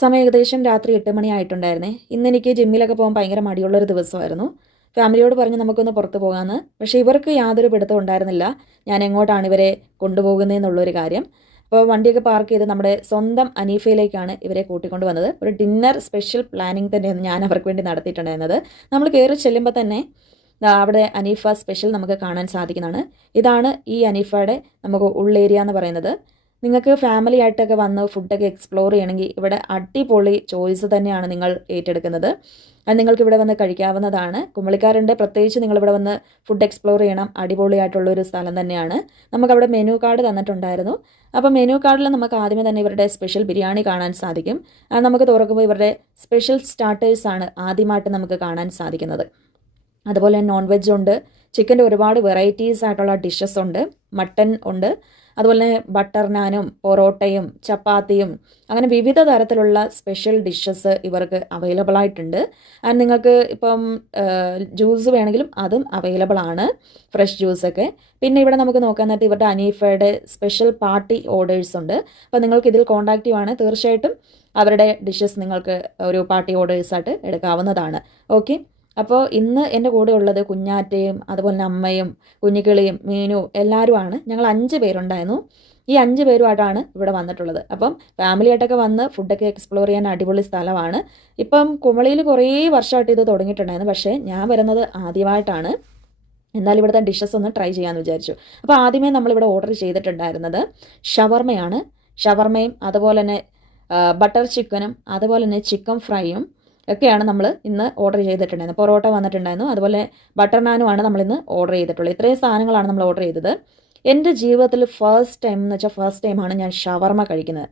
സമയം ഏകദേശം രാത്രി 8 മണിയായിട്ടുണ്ടായിരുന്നേ. ഇന്നെനിക്ക് ജിമ്മിലൊക്കെ പോകാൻ ഭയങ്കര മടിയുള്ളൊരു ദിവസമായിരുന്നു. ഫാമിലിയോട് പറഞ്ഞ് നമുക്കൊന്ന് പുറത്ത് പോകാമെന്ന്. പക്ഷേ ഇവർക്ക് യാതൊരു പിടുത്തവും ഉണ്ടായിരുന്നില്ല ഞാൻ എങ്ങോട്ടാണ് ഇവരെ കൊണ്ടുപോകുന്നതെന്നുള്ളൊരു കാര്യം. അപ്പോൾ വണ്ടിയൊക്കെ പാർക്ക് ചെയ്ത് നമ്മുടെ സ്വന്തം അനീഫയിലേക്കാണ് ഇവരെ കൂട്ടിക്കൊണ്ട് വന്നത്. ഒരു ഡിന്നർ സ്പെഷ്യൽ പ്ലാനിങ് തന്നെയാണ് ഞാൻ അവർക്ക് വേണ്ടി നടത്തിയിട്ടുണ്ടായിരുന്നത്. നമ്മൾ കയറി ചെല്ലുമ്പോൾ തന്നെ അവിടെ അനീഫ സ്പെഷ്യൽ നമുക്ക് കാണാൻ സാധിക്കുന്നതാണ്. ഇതാണ് ഈ അനീഫയുടെ നമുക്ക് ഉള്ളേരിയ എന്ന് പറയുന്നത്. നിങ്ങൾക്ക് ഫാമിലി ആയിട്ടൊക്കെ വന്ന് ഫുഡൊക്കെ എക്സ്പ്ലോർ ചെയ്യണമെങ്കിൽ ഇവിടെ അടിപൊളി ചോയ്സ് തന്നെയാണ് നിങ്ങൾ ഏറ്റെടുക്കുന്നത്. അത് നിങ്ങൾക്ക് ഇവിടെ വന്ന് കഴിക്കാവുന്നതാണ്. കുമളിക്കാരുണ്ട്, പ്രത്യേകിച്ച് നിങ്ങളിവിടെ വന്ന് ഫുഡ് എക്സ്പ്ലോർ ചെയ്യണം. അടിപൊളിയായിട്ടുള്ളൊരു സ്ഥലം തന്നെയാണ്. നമുക്കവിടെ മെനു കാർഡ് തന്നിട്ടുണ്ടായിരുന്നു. അപ്പോൾ മെനു കാർഡിൽ നമുക്ക് ആദ്യമേ തന്നെ ഇവരുടെ സ്പെഷ്യൽ ബിരിയാണി കാണാൻ സാധിക്കും. അത് നമുക്ക് തുറക്കുമ്പോൾ ഇവരുടെ സ്പെഷ്യൽ സ്റ്റാർട്ടേഴ്സാണ് ആദ്യമായിട്ട് നമുക്ക് കാണാൻ സാധിക്കുന്നത്. അതുപോലെ നോൺ വെജ് ഉണ്ട്, ചിക്കൻ്റെ ഒരുപാട് വെറൈറ്റീസ് ആയിട്ടുള്ള ഡിഷസ് ഉണ്ട്, മട്ടൻ ഉണ്ട്, അതുപോലെ തന്നെ ബട്ടർ നാനും പൊറോട്ടയും ചപ്പാത്തിയും അങ്ങനെ വിവിധ തരത്തിലുള്ള സ്പെഷ്യൽ ഡിഷസ് ഇവർക്ക് അവൈലബിൾ ആയിട്ടുണ്ട്. ആൻഡ് നിങ്ങൾക്ക് ഇപ്പം ജ്യൂസ് വേണമെങ്കിലും അതും അവൈലബിൾ ആണ്, ഫ്രഷ് ജ്യൂസൊക്കെ. പിന്നെ ഇവിടെ നമുക്ക് നോക്കാൻ നേരത്തെ ഇവരുടെ അനീഫയുടെ സ്പെഷ്യൽ പാർട്ടി ഓർഡേഴ്സ് ഉണ്ട്. അപ്പോൾ നിങ്ങൾക്ക് ഇതിൽ കോൺടാക്റ്റ് ചെയ്യുവാണ് തീർച്ചയായിട്ടും അവരുടെ ഡിഷസ് നിങ്ങൾക്ക് ഒരു പാർട്ടി ഓർഡേഴ്സായിട്ട് എടുക്കാവുന്നതാണ്. ഓക്കെ, അപ്പോൾ ഇന്ന് എൻ്റെ കൂടെ ഉള്ളത് കുഞ്ഞാറ്റയും അതുപോലെ തന്നെ അമ്മയും കുഞ്ഞിക്കിളിയും മീനു എല്ലാവരുമാണ്. ഞങ്ങൾ 5 പേരുണ്ടായിരുന്നു. ഈ 5 പേരുമായിട്ടാണ് ഇവിടെ വന്നിട്ടുള്ളത്. അപ്പം ഫാമിലിയായിട്ടൊക്കെ വന്ന് ഫുഡൊക്കെ എക്സ്പ്ലോർ ചെയ്യാൻ അടിപൊളി സ്ഥലമാണ്. ഇപ്പം കുമളിയിൽ കുറേ വർഷമായിട്ട് ഇത് തുടങ്ങിയിട്ടുണ്ടായിരുന്നു. പക്ഷേ ഞാൻ വരുന്നത് ആദ്യമായിട്ടാണ്. എന്നാലും ഇവിടുത്തെ ഡിഷസ് ഒന്ന് ട്രൈ ചെയ്യാമെന്ന് വിചാരിച്ചു. അപ്പോൾ ആദ്യമേ നമ്മളിവിടെ ഓർഡർ ചെയ്തിട്ടുണ്ടായിരുന്നത് ഷവർമയാണ്. ഷവർമയും അതുപോലെ തന്നെ ബട്ടർ ചിക്കനും അതുപോലെ തന്നെ ചിക്കൻ ഫ്രൈയും ഒക്കെയാണ് നമ്മൾ ഇന്ന് ഓർഡർ ചെയ്തിട്ടുണ്ടായിരുന്നത്. പൊറോട്ട വന്നിട്ടുണ്ടായിരുന്നു, അതുപോലെ ബട്ടർ നാനുമാണ് നമ്മളിന്ന് ഓർഡർ ചെയ്തിട്ടുള്ളത്. ഇത്രയും സാധനങ്ങളാണ് നമ്മൾ ഓർഡർ ചെയ്തത്. എൻ്റെ ജീവിതത്തിൽ ഫസ്റ്റ് ടൈം എന്ന് വെച്ചാൽ ഫസ്റ്റ് ടൈമാണ് ഞാൻ ഷവർമ കഴിക്കുന്നത്.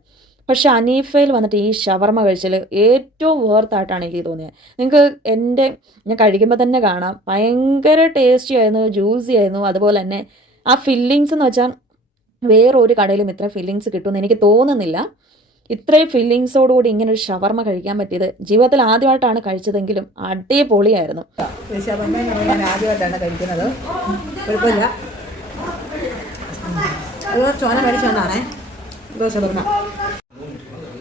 പക്ഷേ അനീഫയിൽ വന്നിട്ട് ഈ ഷവർമ കഴിച്ചാൽ ഏറ്റവും വേർത്തായിട്ടാണ് എനിക്ക് തോന്നിയത്. നിങ്ങൾക്ക് ഞാൻ കഴിക്കുമ്പോൾ തന്നെ കാണാം, ഭയങ്കര ടേസ്റ്റി ആയിരുന്നു, ജ്യൂസി ആയിരുന്നു. അതുപോലെ തന്നെ ആ ഫില്ലിങ്സ് എന്ന് വെച്ചാൽ വേറൊരു കടയിലും ഇത്ര ഫില്ലിങ്സ് കിട്ടുമെന്ന് എനിക്ക് തോന്നുന്നില്ല. ഇത്രയും ഫില്ലിങ്സോടുകൂടി ഇങ്ങനെ ഒരു ഷവർമ കഴിക്കാൻ പറ്റിയത് ജീവിതത്തിൽ ആദ്യമായിട്ടാണ് കഴിച്ചതെങ്കിലും അടിപൊളിയായിരുന്നു. ഷവർമ ഞാൻ ആദ്യമായിട്ടാണ് കഴിക്കുന്നത്. കുഴപ്പമില്ല, ചോന മേടിച്ചു വന്നാണേ ഷവർമ.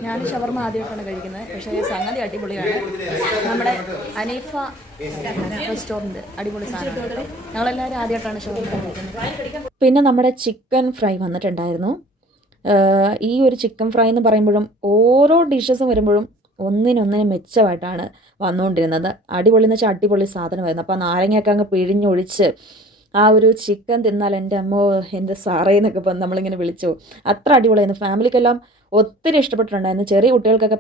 ഞാൻ ഷവർമ ആദ്യമായിട്ടാണ് കഴിക്കുന്നത്. പക്ഷേ സംഗതി അടിപൊളിയാണ്. നമ്മുടെ അനീഫ റെസ്റ്റോറൻറ്റ് അടിപൊളി സാധനമാണ്. ഞങ്ങളെല്ലാവരും ആദ്യമായിട്ടാണ് ഷവർമ കഴിക്കുന്നത്. പിന്നെ നമ്മുടെ ചിക്കൻ ഫ്രൈ വന്നിട്ടുണ്ടായിരുന്നു. ഈ ഒരു ചിക്കൻ ഫ്രൈ എന്ന് പറയുമ്പോഴും ഓരോ ഡിഷസും വരുമ്പോഴും ഒന്നിനൊന്നിനും മെച്ചമായിട്ടാണ് വന്നുകൊണ്ടിരുന്നത്. അടിപൊളി എന്ന് വെച്ചാൽ അടിപൊളി സാധനമായിരുന്നു. അപ്പോൾ നാരങ്ങയൊക്കെ അങ്ങ് പിഴിഞ്ഞൊഴിച്ച് ആ ഒരു ചിക്കൻ തിന്നാൽ എൻ്റെ അമ്മോ എൻ്റെ സാറേ എന്നൊക്കെ നമ്മളിങ്ങനെ വിളിച്ചു. അത്ര അടിപൊളിയായിരുന്നു. ഫാമിലിക്കെല്ലാം ഒത്തിരി ഇഷ്ടപ്പെട്ടിട്ടുണ്ടായിരുന്നു. ചെറിയ കുട്ടികൾക്കൊക്കെ